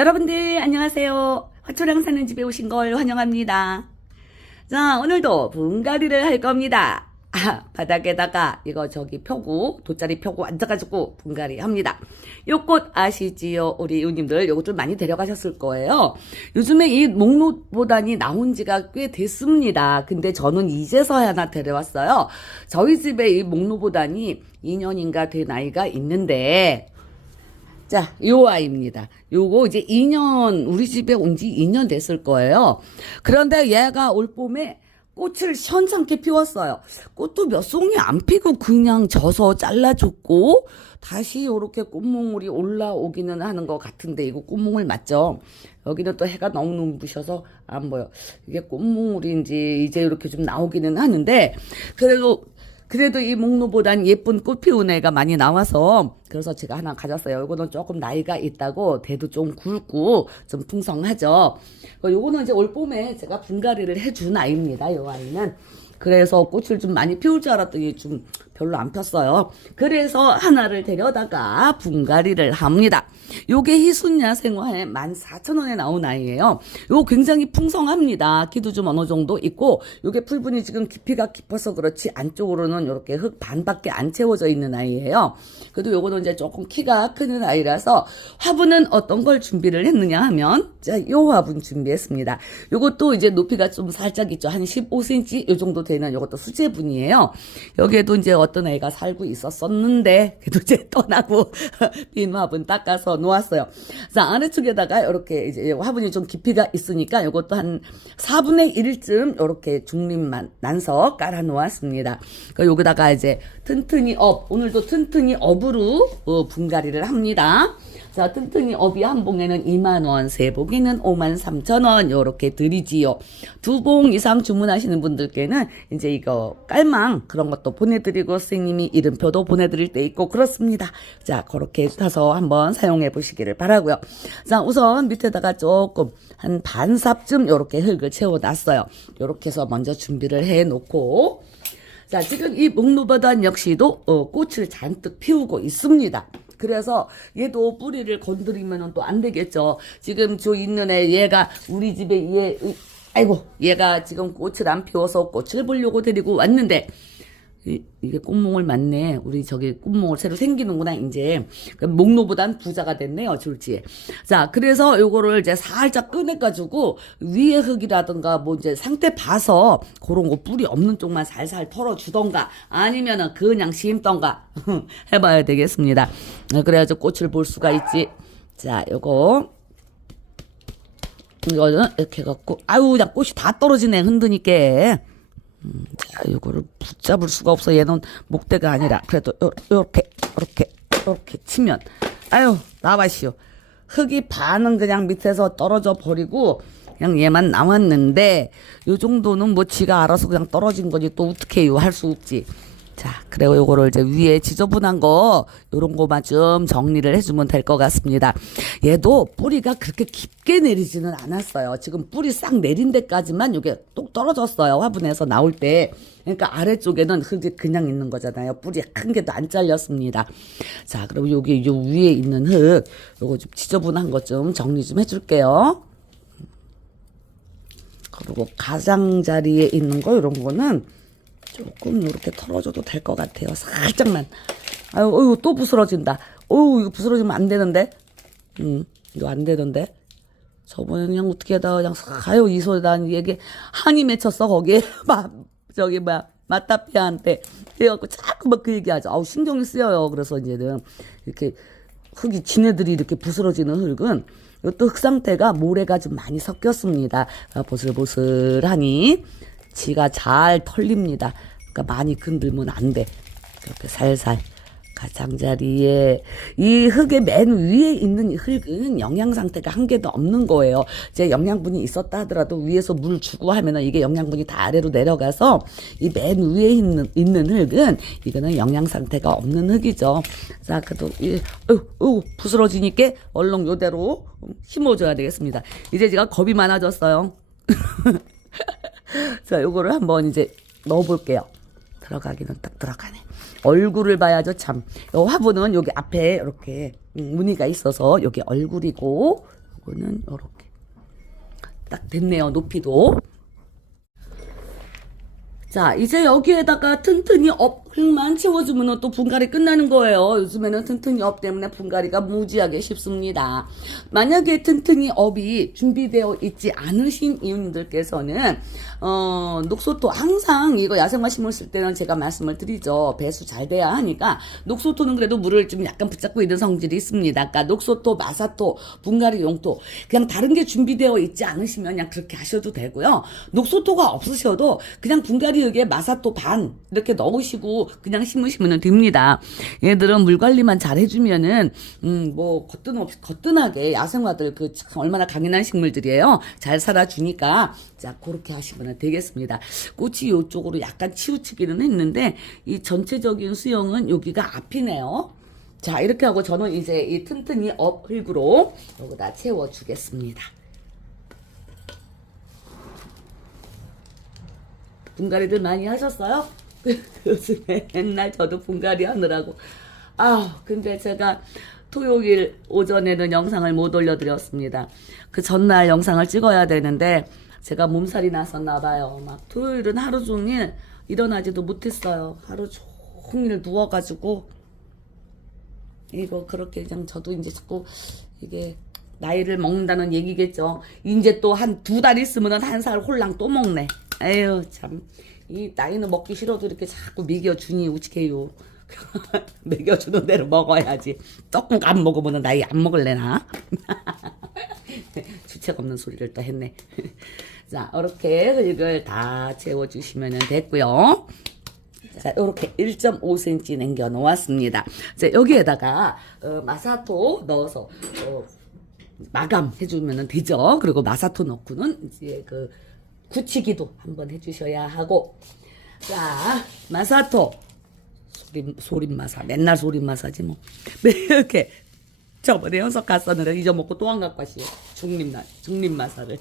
여러분들 안녕하세요. 화초랑 사는 집에 오신 걸 환영합니다. 자, 오늘도 분갈이를 할 겁니다. 바닥에다가 이거 표고, 돗자리 펴고 앉아가지고 분갈이 합니다. 요 꽃 아시지요? 우리 이웃님들 요거 좀 많이 데려가셨을 거예요. 요즘에 이 목록보단이 나온 지가 꽤 됐습니다. 근데 저는 이제서야 하나 데려왔어요. 저희 집에 이 목록보단이 2년인가 된 아이가 있는데, 자, 요 아이입니다. 요거 이제 2년, 우리 집에 온 지 2년 됐을 거예요. 그런데 얘가 올 봄에 꽃을 시원찮게 피웠어요. 꽃도 몇 송이 안 피고 그냥 져서 잘라줬고, 다시 요렇게 꽃몽울이 올라오기는 하는 것 같은데, 이거 꽃몽울 맞죠? 여기는 또 해가 너무 눈부셔서 안 보여. 이게 꽃몽울인지 이제 이렇게 좀 나오기는 하는데, 그래도 이 목로보단 예쁜 꽃 피운 애가 많이 나와서 그래서 제가 하나 가졌어요. 이거는 조금 나이가 있다고 대도 좀 굵고 좀 풍성하죠. 요거는 이제 올 봄에 제가 분갈이를 해준 아이입니다. 요 아이는. 그래서 꽃을 좀 많이 피울 줄 알았더니 좀 별로 안 폈어요. 그래서 하나를 데려다가 분갈이를 합니다. 요게 희순야생화에 14,000원에 나온 아이예요. 요 굉장히 풍성합니다. 키도 좀 어느 정도 있고, 요게 풀분이 지금 깊이가 깊어서 그렇지 안쪽으로는 이렇게 흙 반밖에 안 채워져 있는 아이예요. 그래도 요거는 이제 조금 키가 크는 아이라서 화분은 어떤 걸 준비를 했느냐 하면, 자, 요 화분 준비했습니다. 요것도 이제 높이가 좀 살짝 있죠. 한 15cm 요 정도 되는 요것도 수제분이에요. 여기에도 이제 어떤 애가 살고 있었었는데 그래도 이제 떠나고 빈 화분 닦아서 놓았어요. 자, 아래쪽에다가 이렇게 이제 화분이 좀 깊이가 있으니까 이것도 한 4분의 1쯤 이렇게 중립만 난서 깔아 놓았습니다. 여기다가 이제 튼튼히 오늘도 튼튼히 업으로 분갈이를 합니다. 자, 튼튼히 업이 한 봉에는 2만원, 세 봉에는 53,000원, 요렇게 드리지요. 2봉 이상 주문하시는 분들께는 이제 이거 깔망 그런 것도 보내드리고, 선생님이 이름표도 보내드릴 때 있고, 그렇습니다. 자, 그렇게 사서 한번 사용해 보시기를 바라고요. 자, 우선 밑에다가 조금 한 반삽쯤 요렇게 흙을 채워놨어요. 요렇게 해서 먼저 준비를 해 놓고, 자, 지금 이 목로바단 역시도 꽃을 잔뜩 피우고 있습니다. 그래서 얘도 뿌리를 건드리면 또 안 되겠죠. 지금 저 있는 애, 얘가 우리 집에 얘가 지금 꽃을 안 피워서 꽃을 보려고 데리고 왔는데, 이게 꽃몽울 맞네. 우리 꽃몽울 새로 생기는구나, 이제. 목로보단 부자가 됐네요, 졸지에. 자, 그래서 요거를 이제 살짝 꺼내가지고, 위에 흙이라든가, 뭐 이제 상태 봐서, 그런 거 뿌리 없는 쪽만 살살 털어주던가, 아니면은 그냥 심던가, 해봐야 되겠습니다. 그래야지 꽃을 볼 수가 있지. 자, 이거는 이렇게 해갖고, 그냥 꽃이 다 떨어지네, 흔드니까. 자, 이거를 붙잡을 수가 없어. 얘는 목대가 아니라. 그래도 요렇게 치면, 나와시오. 흙이 반은 그냥 밑에서 떨어져 버리고, 그냥 얘만 남았는데, 요 정도는 뭐 지가 알아서 그냥 떨어진 거지. 또 어떻게 해요? 할 수 없지. 자, 그리고 요거를 이제 위에 지저분한 거, 요런 거만 좀 정리를 해주면 될 것 같습니다. 얘도 뿌리가 그렇게 깊게 내리지는 않았어요. 지금 뿌리 싹 내린 데까지만 요게 똑 떨어졌어요. 화분에서 나올 때. 그러니까 아래쪽에는 흙이 그냥 있는 거잖아요. 뿌리 한 개도 안 잘렸습니다. 자, 그럼 여기 요 위에 있는 흙, 요거 좀 지저분한 거 좀 정리 좀 해줄게요. 그리고 가장자리에 있는 거, 요런 거는 조금 이렇게 털어줘도 될 것 같아요. 살짝만. 또 부스러진다. 이거 부스러지면 안 되는데. 이거 안 되던데. 저번에 그냥 어떻게 하다가 그냥 이 소리 난 얘기 한이 맺혔어, 거기에. 마타피아한테. 그래갖고 자꾸 막 그 얘기하죠. 신경이 쓰여요. 그래서 이제는 이렇게 흙이 지네들이 이렇게 부스러지는 흙은 이것도 흙 상태가 모래가 좀 많이 섞였습니다. 보슬보슬하니 지가 잘 털립니다. 그러니까 많이 건들면 안 돼. 이렇게 살살. 가장자리에 이 흙의 맨 위에 있는 흙은 영양 상태가 한 개도 없는 거예요. 이제 영양분이 있었다 하더라도 위에서 물 주고 하면은 이게 영양분이 다 아래로 내려가서 이 맨 위에 있는 흙은 이거는 영양 상태가 없는 흙이죠. 자, 그래도 부스러지니까 얼른 요대로 심어줘야 되겠습니다. 이제 제가 겁이 많아졌어요. 자, 요거를 한번 이제 넣어볼게요. 들어가기는 딱 들어가네. 얼굴을 봐야죠, 참. 요 화분은 여기 앞에 이렇게 무늬가 있어서 여기 얼굴이고, 요거는 요렇게 딱 됐네요. 높이도. 자, 이제 여기에다가 튼튼이 흙만 채워주면 또 분갈이 끝나는 거예요. 요즘에는 튼튼이 때문에 분갈이가 무지하게 쉽습니다. 만약에 튼튼이 이 준비되어 있지 않으신 이웃님들께서는 녹소토 항상 이거 야생화 심었을 때는 제가 말씀을 드리죠. 배수 잘 돼야 하니까 녹소토는 그래도 물을 좀 약간 붙잡고 있는 성질이 있습니다. 그러니까 녹소토, 마사토, 분갈이 용토 그냥 다른 게 준비되어 있지 않으시면 그냥 그렇게 하셔도 되고요. 녹소토가 없으셔도 그냥 분갈이 흙에 마사토 반 이렇게 넣으시고 그냥 심으시면 됩니다. 얘들은 물 관리만 잘 해주면은 뭐 거뜬하게 야생화들 얼마나 강인한 식물들이에요. 잘 살아주니까 자 그렇게 하시면 되겠습니다. 꽃이 이쪽으로 약간 치우치기는 했는데 이 전체적인 수영은 여기가 앞이네요. 자 이렇게 하고 저는 이제 이 튼튼이 흙으로 여기다 채워주겠습니다. 분갈이들 많이 하셨어요? 요즘에 맨날 저도 분갈이 하느라고. 근데 제가 토요일 오전에는 영상을 못 올려드렸습니다. 그 전날 영상을 찍어야 되는데 제가 몸살이 났었나봐요. 막 토요일은 하루 종일 일어나지도 못했어요. 하루 종일 누워가지고 이거 그렇게 그냥 저도 이제 자꾸 이게 나이를 먹는다는 얘기겠죠. 이제 또 한 2달 있으면 1살 홀랑 또 먹네. 에휴 참 이 나이는 먹기 싫어도 이렇게 자꾸 먹여주니 우치게요. 먹여주는 대로 먹어야지. 떡국 안 먹으면 나이 안 먹을래나. 주책 없는 소리를 또 했네. 자 이렇게 이걸 다 채워주시면 됐고요. 자, 이렇게 1.5cm 남겨 놓았습니다. 자, 여기에다가 마사토 넣어서 마감 해주면 되죠. 그리고 마사토 넣고는 이제 굳히기도 한번 해주셔야 하고. 자, 마사토 소림마사 맨날 소림마사지 뭐. 이렇게 저번에 연석 갔었는데 잊어먹고 또 안 갖고 왔어요. 중림마사를.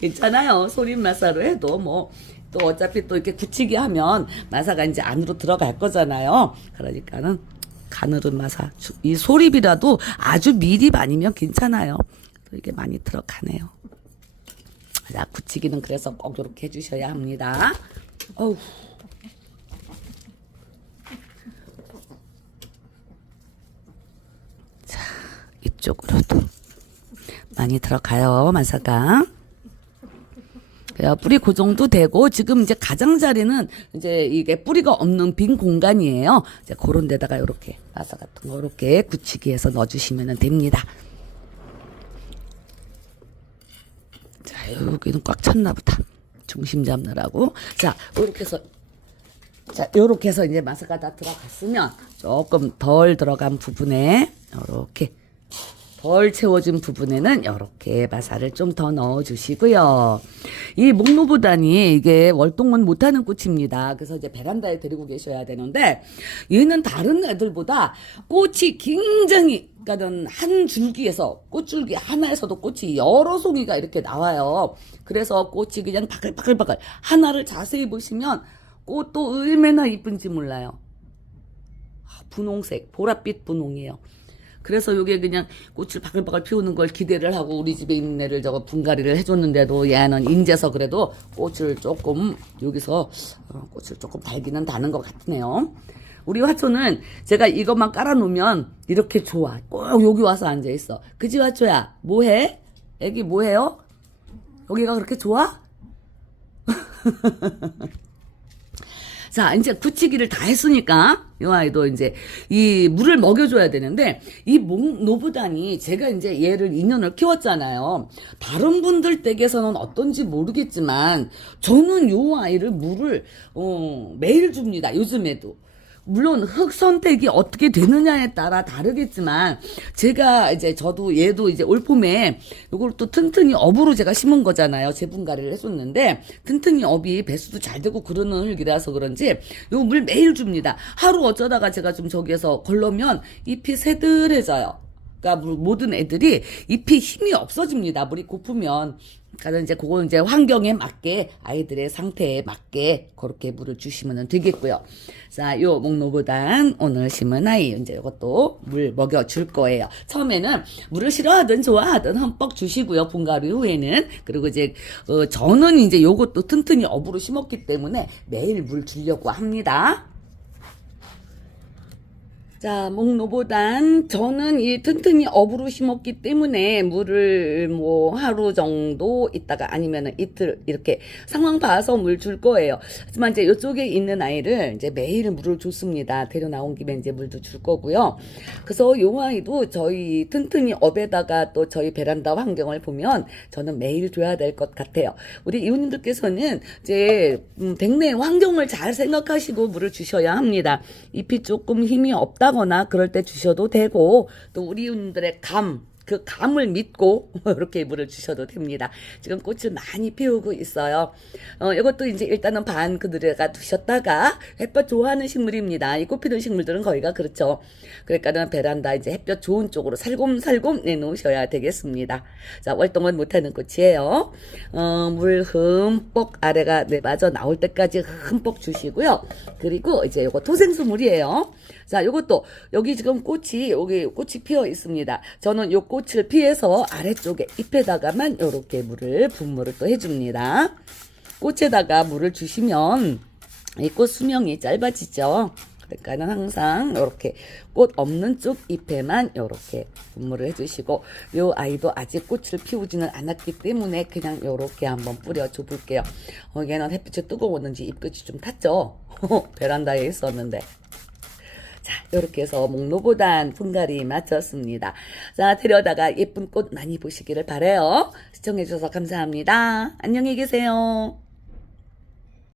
괜찮아요. 소림마사로 해도 뭐 또 어차피 또 이렇게 굳히기 하면 마사가 이제 안으로 들어갈 거잖아요. 그러니까는 가늘은 마사 이 소립이라도 아주 미립 아니면 괜찮아요. 또 이게 많이 들어가네요. 자, 굳히기는 그래서 꼭 이렇게 해주셔야 합니다. 어우. 자, 이쪽으로도 많이 들어가요, 마사가. 뿌리 그 정도 되고, 지금 이제 가장자리는 이제 이게 뿌리가 없는 빈 공간이에요. 이제 그런 데다가 이렇게 마사 같은 거 이렇게 굳히기해서 넣어주시면 됩니다. 자, 여기는 꽉 찼나 보다. 중심 잡느라고. 자, 요렇게 해서 이제 마사가 다 들어갔으면 조금 덜 들어간 부분에 요렇게 덜 채워진 부분에는 이렇게 마사를 좀 더 넣어주시고요. 이 목노보다니 이게 월동은 못하는 꽃입니다. 그래서 이제 베란다에 데리고 계셔야 되는데 얘는 다른 애들보다 꽃이 굉장히 그러니까 한 줄기에서 꽃줄기 하나에서도 꽃이 여러 송이가 이렇게 나와요. 그래서 꽃이 그냥 바글바글바글 하나를 자세히 보시면 꽃도 얼마나 이쁜지 몰라요. 분홍색 보랏빛 분홍이에요. 그래서 요게 그냥 꽃을 바글바글 피우는 걸 기대를 하고 우리 집에 있는 애를 저거 분갈이를 해줬는데도 얘는 인제서 그래도 꽃을 조금 여기서 꽃을 조금 달기는 다는 것 같네요. 우리 화초는 제가 이것만 깔아놓으면 이렇게 좋아. 꼭 여기 와서 앉아있어. 그지 화초야? 뭐해? 애기 뭐해요? 여기가 그렇게 좋아? 자, 이제 굳히기를 다 했으니까, 이 아이도 이제, 이 물을 먹여줘야 되는데, 이 노부단이 제가 이제 얘를 2년을 키웠잖아요. 다른 분들 댁에서는 어떤지 모르겠지만, 저는 이 아이를 물을, 매일 줍니다. 요즘에도. 물론 흙 선택이 어떻게 되느냐에 따라 다르겠지만 제가 이제 저도 얘도 이제 올 봄에 요걸 또 튼튼이 업으로 제가 심은 거잖아요. 재분갈이를 했었는데 튼튼이 업이 배수도 잘 되고 그러는 흙이라서 그런지 요 물 매일 줍니다. 하루 어쩌다가 제가 좀 저기에서 걸러면 잎이 새들해져요. 그러니까 모든 애들이 잎이 힘이 없어집니다. 물이 고프면. 그러니까 이제 그거 이제 환경에 맞게 아이들의 상태에 맞게 그렇게 물을 주시면 되겠고요. 자, 요 목노보단 오늘 심은 아이 이제 이것도 물 먹여 줄 거예요. 처음에는 물을 싫어하든 좋아하든 흠뻑 주시고요. 분갈이 후에는. 그리고 이제 저는 이제 요것도 튼튼히 업으로 심었기 때문에 매일 물 주려고 합니다. 자, 목노보단 저는 이 튼튼히 업으로 심었기 때문에 물을 뭐 하루 정도 있다가 아니면은 이틀 이렇게 상황 봐서 물 줄 거예요. 하지만 이제 이쪽에 있는 아이를 이제 매일 물을 줬습니다. 데려 나온 김에 이제 물도 줄 거고요. 그래서 요 아이도 저희 튼튼히 업에다가 또 저희 베란다 환경을 보면 저는 매일 줘야 될 것 같아요. 우리 이웃님들께서는 이제 백내 환경을 잘 생각하시고 물을 주셔야 합니다. 잎이 조금 힘이 없다 거나 그럴 때 주셔도 되고 또 우리 분들의 그 감을 믿고 이렇게 물을 주셔도 됩니다. 지금 꽃을 많이 피우고 있어요. 이것도 이제 일단은 반 그늘에가 두셨다가 햇볕 좋아하는 식물입니다. 이 꽃 피는 식물들은 거의가 그렇죠. 그러니까는 베란다 이제 햇볕 좋은 쪽으로 살곰살곰 내놓으셔야 되겠습니다. 자, 월동은 못하는 꽃이에요. 물 흠뻑 아래가 빠져 나올 때까지 흠뻑 주시고요. 그리고 이제 요거 토생수 물이에요. 자, 요것도 여기 지금 여기 꽃이 피어 있습니다. 저는 요 꽃을 피해서 아래쪽에 잎에다가만 요렇게 분물을 또 해줍니다. 꽃에다가 물을 주시면 이 꽃 수명이 짧아지죠. 그러니까는 항상 요렇게 꽃 없는 쪽 잎에만 요렇게 분물을 해주시고 요 아이도 아직 꽃을 피우지는 않았기 때문에 그냥 요렇게 한번 뿌려줘 볼게요. 얘는 햇빛이 뜨거웠는지 잎끝이 좀 탔죠. 베란다에 있었는데. 자, 이렇게 해서 목노보단 분갈이 마쳤습니다. 자, 데려다가 예쁜 꽃 많이 보시기를 바라요. 시청해주셔서 감사합니다. 안녕히 계세요.